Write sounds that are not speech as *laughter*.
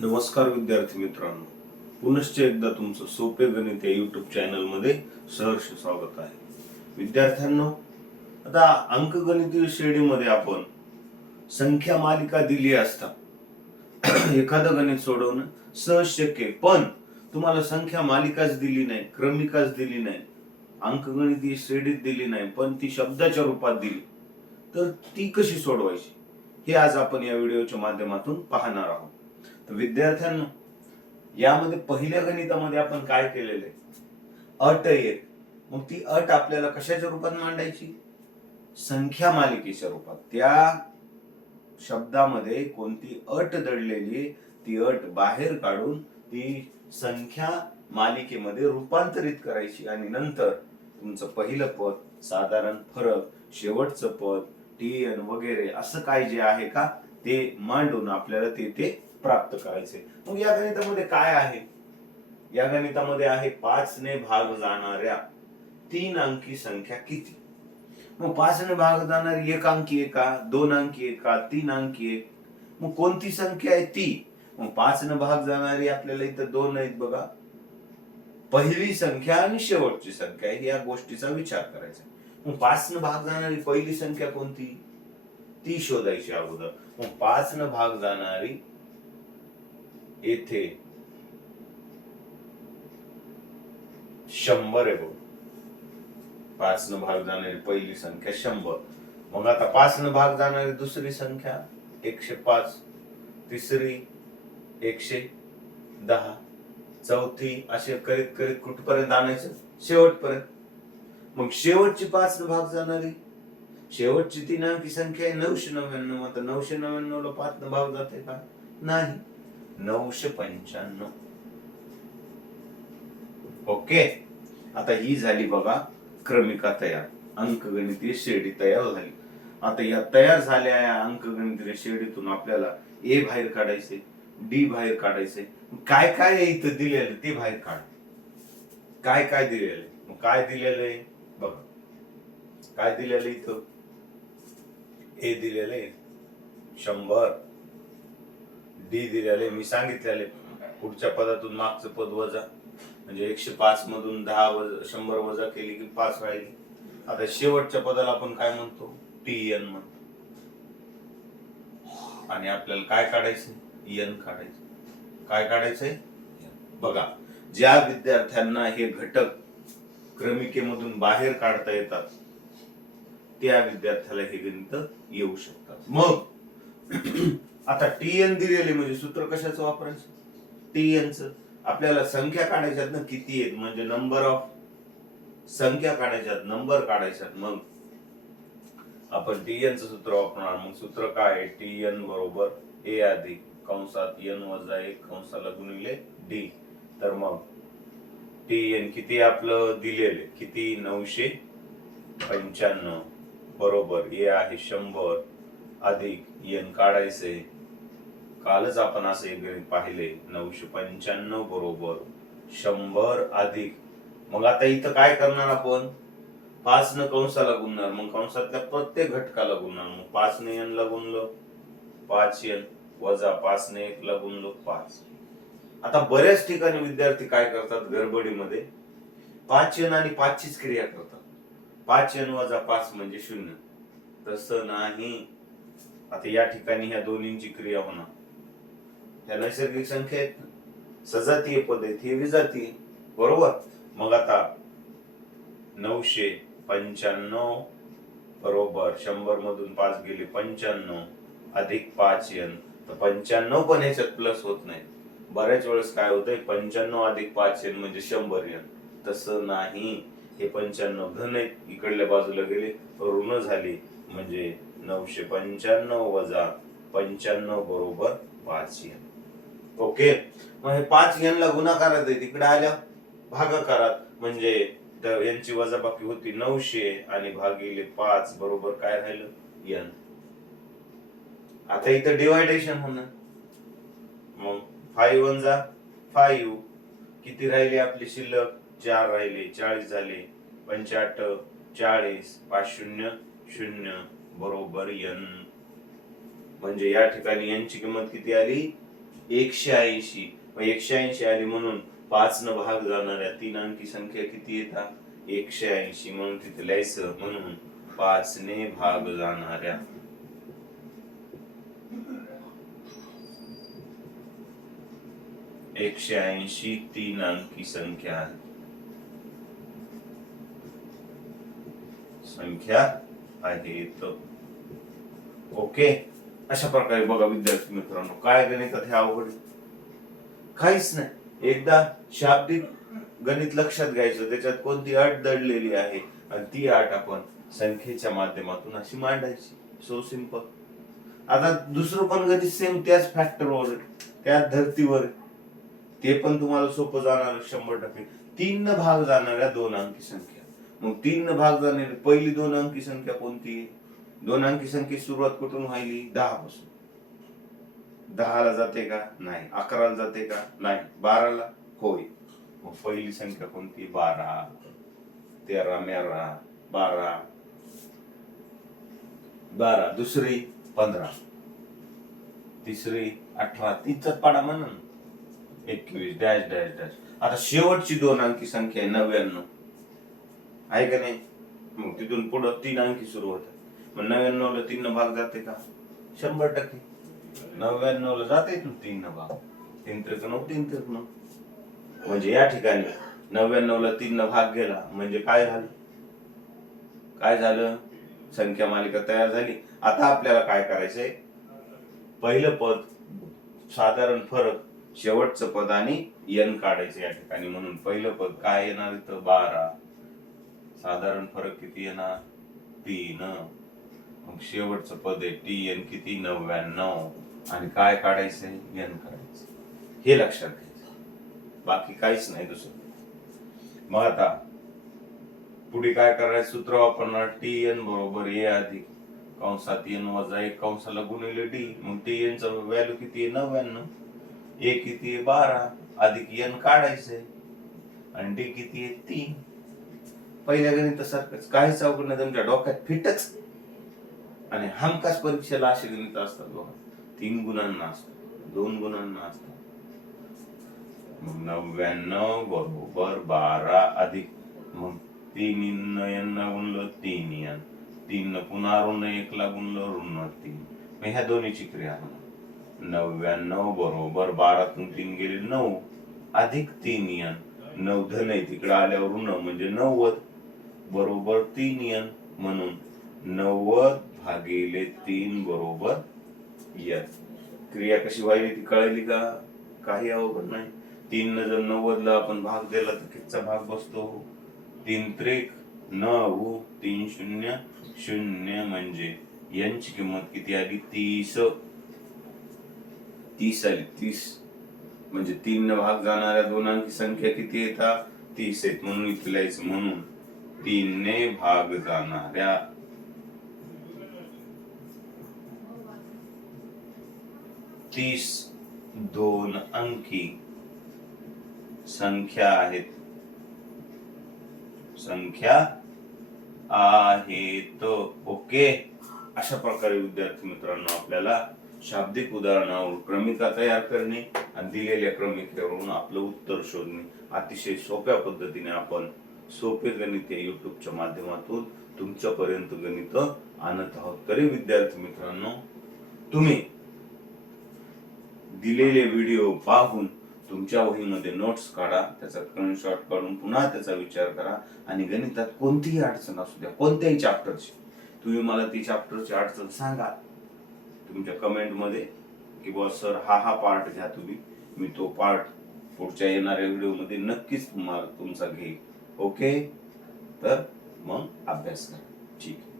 नमस्कार विद्यार्थी मित्रांनो. पुनश्च एकदा तुमचं सोपे गणित या युट्यूब चॅनलमध्ये सहर्ष स्वागत आहे. विद्यार्थ्यांनो आता अंकगणितीय श्रेणीमध्ये आपण संख्या मालिका दिली असता एखादं गणित सोडवणं सहज शक्य पण तुम्हाला संख्या मालिकाच दिली नाही क्रमिकाच दिली नाही अंकगणितीय श्रेणीत दिली नाही पण ती शब्दाच्या रूपात दिली तर ती कशी सोडवायची? हे आज आपण या व्हिडिओच्या माध्यमातून पाहणार आहोत. तर विद्यार्थ्यांना यामध्ये पहिल्या गणितामध्ये आपण काय केलेलं आहे अट एक. मग ती अट आपल्याला कशाच्या रूपात मांडायची? संख्या मालिकेच्या रूपात. त्या शब्दामध्ये कोणती अट दडलेली ती अट बाहेर काढून ती संख्या मालिकेमध्ये रूपांतरित करायची आणि नंतर तुमचं पहिलं पद साधारण फरक शेवटचं पद टी एन वगैरे असं काय जे आहे का ते मांडून आपल्याला ते ते प्राप्त करायचे. मग या गणितामध्ये काय आहे? या गणितामध्ये आहे पाच ने भाग जाणाऱ्या तीन अंकी संख्या किती? मग पाच ने भाग जाणारी एक अंकी एका दोन अंकी एका तीन अंकी एक. मग कोणती संख्या आहे ती? मग पाच ने भाग जाणारी आपल्याला इथं दोन आहेत बघा. पहिली संख्या आणि शेवटची संख्या आहे या गोष्टीचा विचार करायचा. मग पाच न भाग जाणारी पहिली संख्या कोणती? ती शोधायची अगोदर. मग पाच न भाग जाणारी येथे शंभर आहे बघ. पाच न भाग जाणारी पहिली संख्या शंभर. मग आता पाच न भाग जाणारी दुसरी संख्या एकशे पाच तिसरी एकशे दहा चौथी असे करीत करीत कुठपर्यंत आणायचं? शेवटपर्यंत. मग शेवटची पाच न भाग जाणारी शेवटची तीन अंकी संख्या आहे नऊशे नव्याण्णव. आता नऊशे नव्याण्णव ला पाच न भाग जाते का? नाही. नऊशे पंच्याण्णव. ओके. आता ही झाली बघा क्रमिका तयार. अंकगणितीय शेडी तयार झाली. आता या तयार झाल्या या अंकगणितीय शेडीतून आपल्याला ए बाहेर काढायचे डी बाहेर काढायचे. काय काय इथं दिलेलं ते बाहेर काढ. काय काय दिलेलं आहे? मग काय दिलेलं आहे? बघा. काय दिलेलं इथं? ए दिलेलं आहे. शंभर. डी दिलेले मी सांगितलेले पुढच्या पदातून मागचं पद वजा. म्हणजे एकशे पाच मधून दहा वजा शंभर वजा केली की पाच राहील. आता शेवटच्या पदाला आपण काय म्हणतो? टी एन म्हणतो. आणि आपल्याला काय काढायचं? एन काढायचं. काय काढायचंय? बघा ज्या विद्यार्थ्यांना हे घटक क्रमिकेमधून बाहेर काढता येतात त्या विद्यार्थ्याला हे गणित येऊ शकतात. मग *clears throat* आता टी एन दिलेले म्हणजे सूत्र कशाचं वापरायचं? टी एनच आपल्याला संख्या काढायच्यात ना किती आहेत? म्हणजे नंबर ऑफ संख्या काढायच्यात नंबर काढायच्यात. मग आपण टी एनच च सूत्र वापरणार. मग सूत्र काय आहे? टी एन बरोबर ए अधिक कंसात एन वजा एक कंसाला गुणिले डी तर मग टी एन किती आपलं दिलेले? किती? नऊशे पंच्याण्णव. बरोबर. ए आहे शंभर. अधिक यन काढायचे. कालच आपण असे एक गणित पाहिले नऊशे पंच्याण्णव बरोबर. शंभर अधिक. मग आता इथं काय करणार आपण? पाच न कंसाला गुणणार मग कंसातल्या प्रत्येक घटकाला गुणणार. मग पाच ने एन ला गुणलं पाच एन वजा पाच ने एक ला गुणलं पाच. आता बऱ्याच ठिकाणी विद्यार्थी काय करतात गडबडीमध्ये? पाच एन आणि पाचचीच क्रिया करतात. पाच एन वजा पाच म्हणजे शून्य. तसं नाही. आता या ठिकाणी ह्या दोन्हींची क्रिया होणार. ह्या नैसर्गिक संख्या आहेत सजातीय पद आहेत हे विजातीय बरोबर? मग आता नऊशे पंच्याण्णव बरोबर शंभर मधून पाच गेले पंच्याण्णव अधिक पाच एन तर पंच्याण्णव पण ह्याच्यात प्लस होत नाही. बऱ्याच वेळेस काय होतंय पंच्याण्णव अधिक पाच एन म्हणजे शंभर एन तसं नाही. हे पंच्याण्णव धन आहेत. इकडल्या बाजूला गेले ऋण झाली म्हणजे नऊशे पंच्याण्णव वजा पंच्याण्णव बरोबर पाच एन ओके मग हे पाच एनला गुणाकारात आहे. तिकडे आल्या भागाकारात. म्हणजे यांची वजाबाकी होती नऊशे आणि भागिले पाच बरोबर काय राहिलं? एन आता इथं डिवायडेशन होणार. मग फाईव्ह वन जा. फाईव्ह किती राहिले आपली शिल्लक? चार राहिले. चाळीस झाले. पंच्याहत्तर चाळीस पाच शून्य शून्य. बरोबर एन म्हणजे या ठिकाणी यांची किंमत किती आली? एकशे ऐंशी. एकशे ऐंशी आली म्हणून पाच न भाग जाणाऱ्या तीन अंकी संख्या किती येतात एकशे ऐंशी. म्हणून तिथे लिहायचं म्हणून पाच ने भाग जाणाऱ्या. एकशे ऐंशी तीन अंकी संख्या. संख्या? आहेत ओके अशा प्रकारे बघा विद्यार्थी मित्रांनो काय गणितात हे अवघड काहीच नाही. एकदा शाब्दिक गणित लक्षात घ्यायचं त्याच्यात कोणती अट दडलेली आहे आणि ती अट आपण संख्येच्या माध्यमातून अशी मांडायची. सो सिंपल आता दुसरं पण गणित सेम त्याच फॅक्टरवर त्याच धर्तीवर ते पण तुम्हाला सोपं जाणार शंभर टक्के. तीन भाग जाणाऱ्या दोन अंकी संख्या. मग तीन भाग जाणारी. पहिली दोन अंकी संख्या कोणती? दोन अंकी संख्येची सुरुवात कुठून व्हायली? दहा पासून. दहाला जाते का? नाही. अकराला जाते का? नाही. बाराला? होय. मग पहिली संख्या कोणती? बारा. तेरा मेरा. बारा. बारा. दुसरी पंधरा. तिसरी अठरा. तीनचाच पाडा म्हणून एकवीस. Dash dash dash. आता शेवटची दोन अंकी संख्या आहे नव्याण्णव. आहे का नाही? मग तिथून पुढं तीन अंकी सुरू होतात. मग नव्याण्णवला तीन भाग जाते का? शंभर टक्के. नव्याण्णवला जाते ना तीन भाग. तीन त्रिक नऊ तीन त्रिक नऊ म्हणजे या ठिकाणी नव्याण्णवला तीन भाग गेला म्हणजे काय झालं? काय झालं? संख्या मालिका तयार झाली. आता आपल्याला काय करायचंय? पहिलं पद साधारण फरक शेवटचं पद आणि यन काढायचं या ठिकाणी. म्हणून पहिलं पद काय येणार इथं? बारा. साधारण फरक किती येणार तीन. मग शेवटचं पद आहे टी एन किती? नव्याण्णव. आणि काय काढायचंय? एन काढायचं हे लक्षात घ्यायचं. बाकी काहीच नाही दुसरं. मग आता पुढे काय करायचं? सूत्र वापरणार. टी एन बरोबर ए अधिक कंसात एन वजा एक कंसाला गुणिले डी. मग टी एन चा व्हॅल्यू किती आहे? नव्याण्णव. ए किती आहे? बारा. अधिक एन काढायचंय. आणि डी किती आहे? तीन. पहिल्या गणितासारखंच काहीच अवघड नाही तुमच्या डोक्यात फिटच. आणि हमखास परीक्षेला असे गणित असतात बघा. तीन गुणांना असतात. दोन गुणांना असतात. मग नव्याण्णव बरोबर बारा अधिक. मग तीन यांना गुणलं तीन यान तीन पुन्हा ऋण एकला गुणलं ऋण तीन. मग ह्या दोन्हीची क्रिया नव्याण्णव बरोबर बारातून तीन गेले नऊ. अधिक तीन यान नऊ धन आहे तिकडे आल्यावर ऋण म्हणजे नव्वद. बरोबर तीन यन म्हणून नव्वद भागिले तीन बरोबर यन. क्रिया कशी व्हायली ती कळली का? काही अवघड नाही. तीन न जर नव्वदला आपण भाग दिला तर कितचा भाग बसतो? तीन त्रिक नऊ तीन शून्य शून्य म्हणजे यांची किंमत किती आली? तीस. तीस आली. तीस. म्हणजे तीन न भाग जाणाऱ्या दोनांची संख्या किती येतात तीस आहेत म्हणून इथे लिहायचं म्हणून. तीनने भाग जाणाऱ्या तीस दोन अंकी संख्या आहेत. संख्या आहेत. ओके. अशा प्रकारे विद्यार्थी मित्रांनो आपल्याला शाब्दिक उदाहरणावर क्रमिका तयार करणे आणि दिलेल्या क्रमिकेवरून आपलं उत्तर शोधणे अतिशय सोप्या पद्धतीने आपण सोपे गणित या युट्यूबच्या माध्यमातून तुमच्यापर्यंत गणित आणत आहोत. तरी विद्यार्थी मित्रांनो तुम्ही दिलेले व्हिडिओ पाहून तुमच्या वहीमध्ये नोट्स काढा त्याचा स्क्रीनशॉट काढून पुन्हा त्याचा विचार करा आणि गणितात कोणतीही अडचण असू द्या कोणत्याही चॅप्टरची तुम्ही मला ती चॅप्टरची अडचण सांगा. तुमच्या कमेंटमध्ये की बुवा सर हा हा पार्ट घ्या तुम्ही. मी तो पार्ट पुढच्या येणाऱ्या व्हिडिओमध्ये नक्कीच तुम्हाला तुमचा घेईल. ओके? तर मग अभ्यास करा. ठीक. आहे